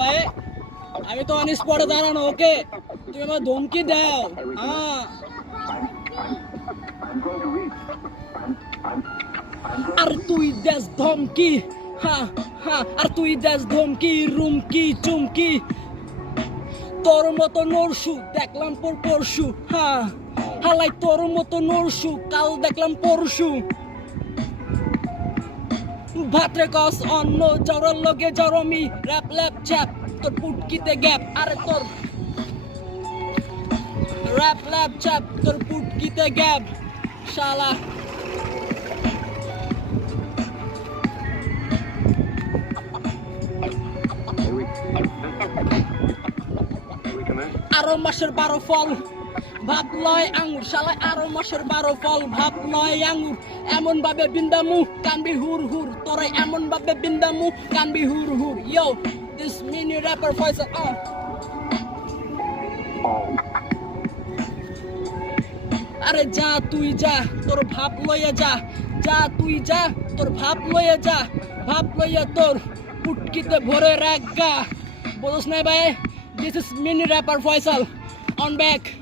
ভাই আমি তো অন স্পটে দাঁড়ানো ওকে তুমি আমার ধমকি দাও আর তুই দেশ ধমকি আর তুই দেশ ধমকি রুমকি চুমকি তোর মতো নরসু দেখলাম পরশু হালাই তোর মতো নরসু কাল দেখলাম পরশু ভাত্রে কস অন্য জড়র লগে জরমি র্যাপ ল্যাপ চ্যাপ তোর পুটকিতে গ্যাপ আরে তোর র্যাপ ল্যাপ চ্যাপ তোর পুটকিতে গ্যাপ শালা আরো মাসের 12 ফল ভাব লয় আঙ্গুর শালা আরো মাসের 12 ফল ভাব লয় আঙ্গুর এমন ভাবে বিন্দামু কানবি হুর হুর তোরে এমন ভাবে বিন্দামু কানবি হুর হুর ইয়ো দিস মিনি র্যাপার ফয়সাল আরে যা তুই যা তোর ভাব লইয়া যা তুই যা তোর ভাব লইয়া ভাব লইয়া তোর পুটকিতে ভরে রাখ গা বুঝছ না ভাই this is mini rapper Faisal on back